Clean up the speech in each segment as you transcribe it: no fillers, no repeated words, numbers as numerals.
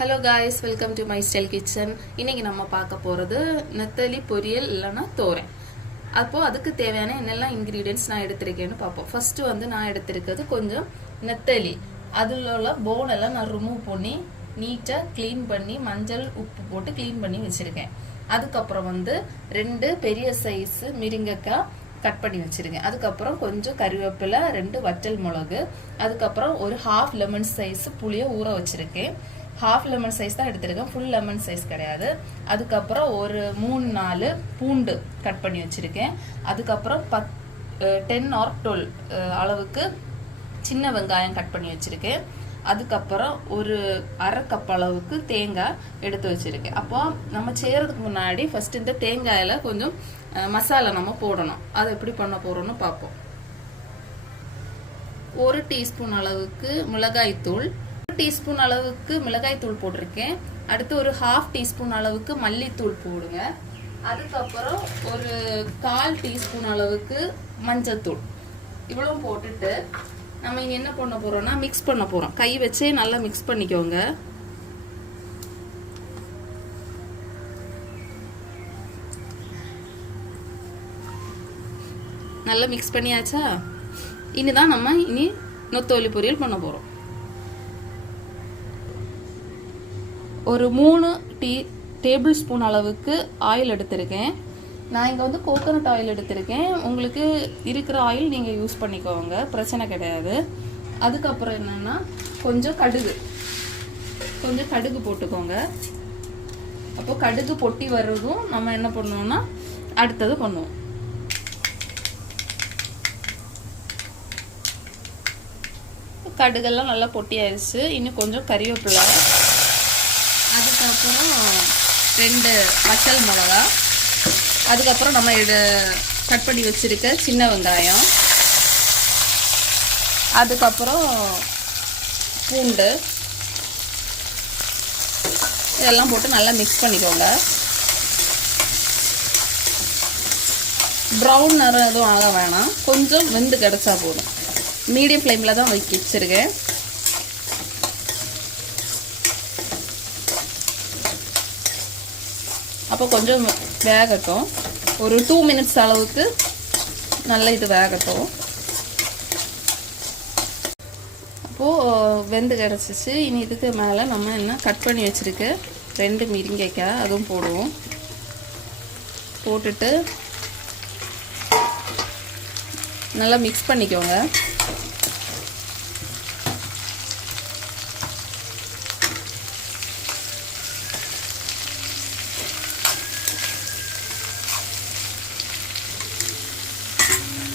Hello guys, welcome to my style kitchen. இன்னைக்கு நம்ம பார்க்க போகிறது நெத்தலி பொரியல் இல்லைன்னா தோரன். அப்போது அதுக்கு தேவையான என்னெல்லாம் இன்க்ரீடியன்ட்ஸ் நான் எடுத்திருக்கேன்னு பார்ப்போம். ஃபஸ்ட்டு வந்து நான் எடுத்திருக்கிறது கொஞ்சம் நெத்தலி. அதில் உள்ள போன் எல்லாம் நான் ரிமூவ் பண்ணி நீட்டாக க்ளீன் பண்ணி மஞ்சள் உப்பு போட்டு க்ளீன் பண்ணி வச்சுருக்கேன். அதுக்கப்புறம் வந்து 2 பெரிய சைஸு மிருங்கைக்காய் கட் பண்ணி வச்சுருக்கேன். அதுக்கப்புறம் கொஞ்சம் கறிவேப்பிலை, 2 வற்றல் மிளகு, அதுக்கப்புறம் ஒரு ஹாஃப் லெமன் சைஸ் புளியை ஊற வச்சுருக்கேன். ஹாஃப் லெமன் சைஸ் தான் எடுத்திருக்கேன், ஃபுல் லெமன் சைஸ் கிடையாது. அதுக்கப்புறம் ஒரு 3-4 பூண்டு கட் பண்ணி வச்சுருக்கேன். அதுக்கப்புறம் 10 or 12 அளவுக்கு சின்ன வெங்காயம் கட் பண்ணி வச்சுருக்கேன். அதுக்கப்புறம் ஒரு அரை கப் அளவுக்கு தேங்காய் எடுத்து வச்சுருக்கேன். அப்போ நம்ம செய்கிறதுக்கு முன்னாடி ஃபஸ்ட்டு இந்த தேங்காயில் கொஞ்சம் மசாலா நம்ம போடணும். அதை எப்படி பண்ண போகிறோன்னு பார்ப்போம். 1 டீஸ்பூன் அளவுக்கு மிளகாய்த்தூள், 1 டீஸ்பூன் அளவுக்கு மிளகாய்த்தூள் போட்டிருக்கேன். அடுத்து ஒரு 1/2 டீஸ்பூன் அளவுக்கு மல்லித்தூள் போடுங்க. அதுக்கப்புறம் ஒரு 1/4 டீஸ்பூன் அளவுக்கு மஞ்சத்தூள். இவ்வளோ போட்டுட்டு நம்ம இங்கே என்ன பண்ண போகிறோம்னா மிக்ஸ் பண்ண போகிறோம். கை வச்சே நல்லா மிக்ஸ் பண்ணிக்கோங்க. நல்லா மிக்ஸ் பண்ணியாச்சா? இனிதான் நம்ம நெத்தோலி பொரியல் பண்ண போகிறோம். ஒரு 3 டேபிள் ஸ்பூன் அளவுக்கு ஆயில் எடுத்திருக்கேன். நான் இங்கே வந்து கோகோனட் ஆயில் எடுத்திருக்கேன். உங்களுக்கு இருக்கிற ஆயில் நீங்கள் யூஸ் பண்ணிக்கோங்க, பிரச்சனை கிடையாது. அதுக்கப்புறம் என்னென்னா கொஞ்சம் கடுகு போட்டுக்கோங்க. அப்போ கடுகு பொட்டி வர்றதும் நம்ம என்ன பண்ணுவோம்னா அடுத்தது பண்ணுவோம். கடுகெல்லாம் நல்லா பொட்டி ஆயிடுச்சு. இன்னும் கொஞ்சம் கறிவேப்பிலை, அதுக்கப்புறம் 2 வற்றல் மிளகா, அதுக்கப்புறம் நம்ம கட் பண்ணி வச்சுருக்க சின்ன வெங்காயம், அதுக்கப்புறம் பூண்டு, இதெல்லாம் போட்டு நல்லா மிக்ஸ் பண்ணிக்கோங்க. ப்ரௌன் நிறம் எதுவும் ஆக வேணாம், கொஞ்சம் வெந்து கிடச்சா போதும். மீடியம் ஃப்ளேமில் தான் வச்சுருக்கேன். அப்போ கொஞ்சம் வேகட்டும். ஒரு 2 மினிட்ஸ் அளவுக்கு நல்லா இது வேகட்டும். அப்போது வெந்து கிடச்சிச்சு. இனி இதுக்கு மேலே நம்ம என்ன கட் பண்ணி வச்சுருக்க 2 மிருங்கைக்காய் அதுவும் போடுவோம். போட்டுட்டு நல்லா மிக்ஸ் பண்ணிக்கோங்க.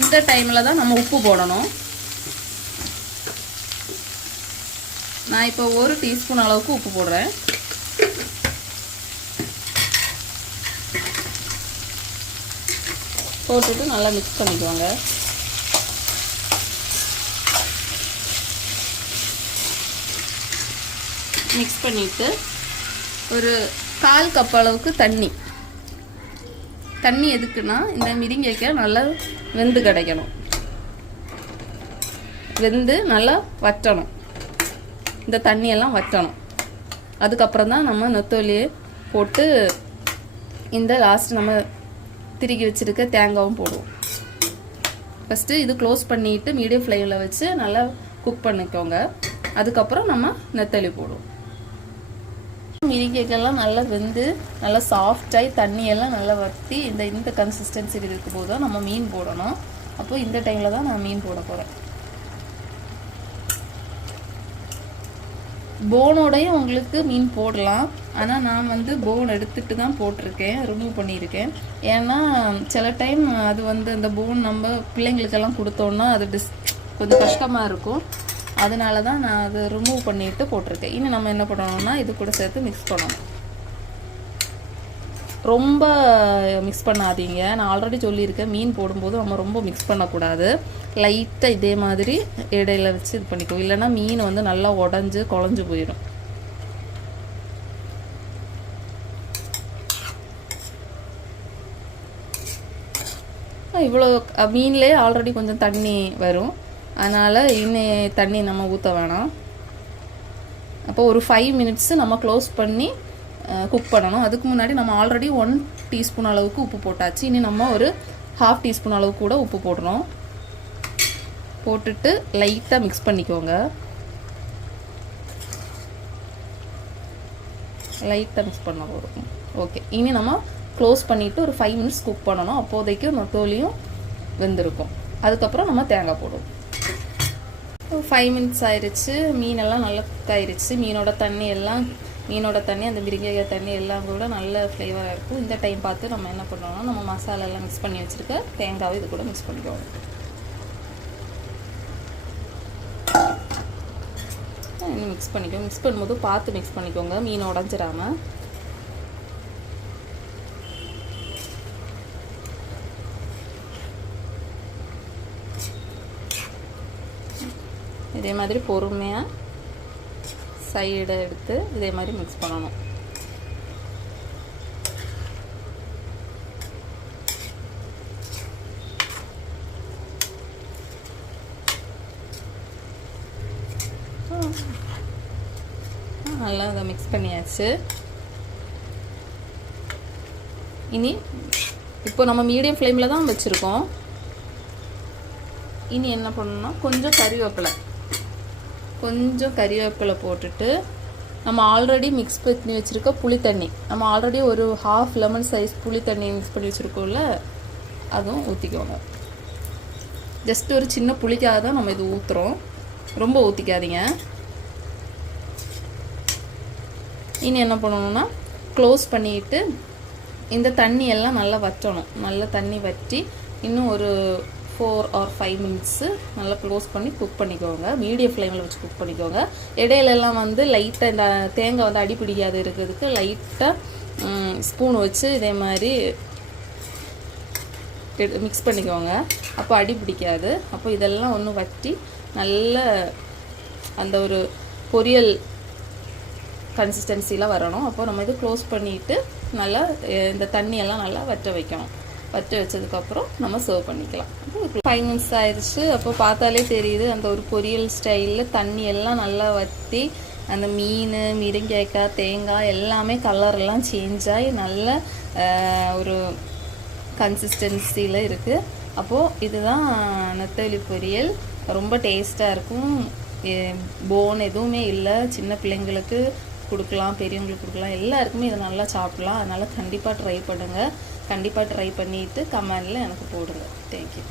இந்த டைமில் தான் நம்ம உப்பு போடணும். நான் இப்போ 1 டீஸ்பூன் அளவுக்கு உப்பு போடுறேன். போட்டுட்டு நல்லா மிக்ஸ் பண்ணிக்குவாங்க. மிக்ஸ் பண்ணிவிட்டு ஒரு 1/4 கப் அளவுக்கு தண்ணி எதுக்குன்னா இந்த மிருங்கைக்காய் நல்லா வெந்து கிடைக்கணும். வெந்து நல்லா வற்றணும், இந்த தண்ணியெல்லாம் வற்றணும். அதுக்கப்புறம் தான் நம்ம நெத்தோலியை போட்டு இந்த லாஸ்ட் நம்ம திருக்கி வச்சுருக்க தேங்காயும் போடுவோம். ஃபஸ்ட்டு இது க்ளோஸ் பண்ணிவிட்டு மீடியம் ஃப்ளேமில் வச்சு நல்லா குக் பண்ணிக்கோங்க. அதுக்கப்புறம் நம்ம நெத்தலி போடுவோம். மிருங்கைக்கெல்லாம் நல்லா வெந்து நல்லா சாஃப்டாகி தண்ணியெல்லாம் நல்லா வற்றி இந்த கன்சிஸ்டன்சி இருக்கும் போது தான் நம்ம மீன் போடணும். அப்போது இந்த டைமில் தான் நான் மீன் போட போகிறேன். போனோடையும் உங்களுக்கு மீன் போடலாம், ஆனால் நான் வந்து போன் எடுத்துகிட்டு தான் போட்டிருக்கேன், ரிமூவ் பண்ணியிருக்கேன். ஏன்னா சில டைம் அது வந்து அந்த போன் நம்ம பிள்ளைங்களுக்கெல்லாம் கொடுத்தோன்னா அது கொஞ்சம் கஷ்டமாக இருக்கும். அதனால தான் நான் அதை ரிமூவ் பண்ணிவிட்டு போட்டிருக்கேன். இன்னும் நம்ம என்ன பண்ணணும்னா இது கூட சேர்த்து மிக்ஸ் பண்ணணும். ரொம்ப மிக்ஸ் பண்ணாதீங்க. நான் ஆல்ரெடி சொல்லியிருக்கேன், மீன் போடும்போது நம்ம ரொம்ப மிக்ஸ் பண்ணக்கூடாது. லைட்டாக இதே மாதிரி இடையில வச்சு இது பண்ணிக்கோ, இல்லைன்னா மீன் வந்து நல்லா உடஞ்சி குழஞ்சி போயிடும். இவ்வளோ மீன்லேயே ஆல்ரெடி கொஞ்சம் தண்ணி வரும், அதனால் இன்னும் தண்ணி நம்ம ஊற்ற வேணாம். அப்போ ஒரு 5 மினிட்ஸ் நம்ம க்ளோஸ் பண்ணி குக் பண்ணணும். அதுக்கு முன்னாடி நம்ம ஆல்ரெடி 1 டீஸ்பூன் அளவுக்கு உப்பு போட்டாச்சு. இனி நம்ம ஒரு 1/2 டீஸ்பூன் அளவுக்கு கூட உப்பு போடுறோம். போட்டுட்டு லைட்டாக மிக்ஸ் பண்ணிக்கோங்க. லைட்டாக மிக்ஸ் பண்ண போதும். ஓகே, இனி நம்ம க்ளோஸ் பண்ணிவிட்டு ஒரு 5 மினிட்ஸ் குக் பண்ணணும். அப்போதைக்கு நெத்தோலியும் வெந்திருக்கும். அதுக்கப்புறம் நம்ம தேங்காய் போடுவோம். 5 மினிட்ஸ் ஆயிடுச்சு. மீனெல்லாம் நல்லா குக் ஆயிடுச்சு. மீனோட தண்ணி அந்த மிருங்காய் தண்ணி எல்லாம் கூட நல்ல ஃப்ளேவராக இருக்கும். இந்த டைம் பார்த்து நம்ம என்ன பண்ணோம்னா நம்ம மசாலா எல்லாம் மிக்ஸ் பண்ணி வச்சுருக்க தேங்காவை இது கூட மிக்ஸ் பண்ணிக்கோங்க. மிக்ஸ் பண்ணிக்கோங்க. மிக்ஸ் பண்ணும்போது பார்த்து மிக்ஸ் பண்ணிக்கோங்க, மீன் உடஞ்சிடாம. இதே மாதிரி பொறுமையாக சைடை எடுத்து இதே மாதிரி மிக்ஸ் பண்ணணும். நல்லா அதை மிக்ஸ் பண்ணியாச்சு. இனி இப்போ நம்ம மீடியம் ஃப்ளேமில் தான் வச்சுருக்கோம். இனி என்ன பண்ணணும்னா கொஞ்சம் கறிவேப்பிலை போட்டுட்டு நம்ம ஆல்ரெடி மிக்ஸ் பண்ணி வச்சுருக்க புளி தண்ணி, நம்ம ஆல்ரெடி ஒரு 1/2 லெமன் சைஸ் புளி தண்ணி மிக்ஸ் பண்ணி வச்சுருக்கோம்ல, அதுவும் ஊற்றிக்கோங்க. ஜஸ்ட் ஒரு சின்ன புளிக்காக தான் நம்ம இது ஊற்றுறோம், ரொம்ப ஊற்றிக்காதீங்க. இனி என்ன பண்ணணும்னா க்ளோஸ் பண்ணிவிட்டு இந்த தண்ணியெல்லாம் நல்லா வற்றணும். நல்லா தண்ணி வற்றி இன்னும் ஒரு 4 or 5 மினிட்ஸு நல்லா க்ளோஸ் பண்ணி குக் பண்ணிக்கோங்க. மீடியம் ஃப்ளேமில் வச்சு குக் பண்ணிக்கோங்க. இடையிலெல்லாம் வந்து லைட்டாக இந்த தேங்காய் வந்து அடி பிடிக்காது இருக்கிறதுக்கு லைட்டாக ஸ்பூன் வச்சு இதே மாதிரி மிக்ஸ் பண்ணிக்கோங்க. அப்போ அடி பிடிக்காது. அப்போ இதெல்லாம் ஒன்று வற்றி நல்ல அந்த ஒரு பொரியல் கன்சிஸ்டன்சியில் வரணும். அப்போ நம்ம இது க்ளோஸ் பண்ணிவிட்டு நல்லா இந்த தண்ணியெல்லாம் நல்லா வற்ற வைக்கணும். வற்ற வச்சதுக்கப்புறம் நம்ம சர்வ் பண்ணிக்கலாம். 5 மினிட்ஸ் ஆயிடுச்சு. அப்போ பார்த்தாலே தெரியுது அந்த ஒரு பொரியல் ஸ்டைலில் தண்ணி எல்லாம் நல்லா வற்றி அந்த மீன், மிருங்கைக்காய், தேங்காய் எல்லாமே கலரெல்லாம் சேஞ்ச் ஆகி நல்ல ஒரு கன்சிஸ்டன்சியில் இருக்குது. அப்போது இதுதான் நெத்தோலி பொரியல். ரொம்ப டேஸ்ட்டாக இருக்கும். போன் எதுவுமே இல்லை. சின்ன பிள்ளைங்களுக்கு கொடுக்கலாம், பெரியவங்களுக்கு கொடுக்கலாம், எல்லாருக்குமே இதை நல்லா சாப்பிடலாம். அதனால் கண்டிப்பாக ட்ரை பண்ணுங்கள். கண்டிப்பாக ட்ரை பண்ணிவிட்டு கமெண்டில் எனக்கு போடுங்க. தேங்க்யூ.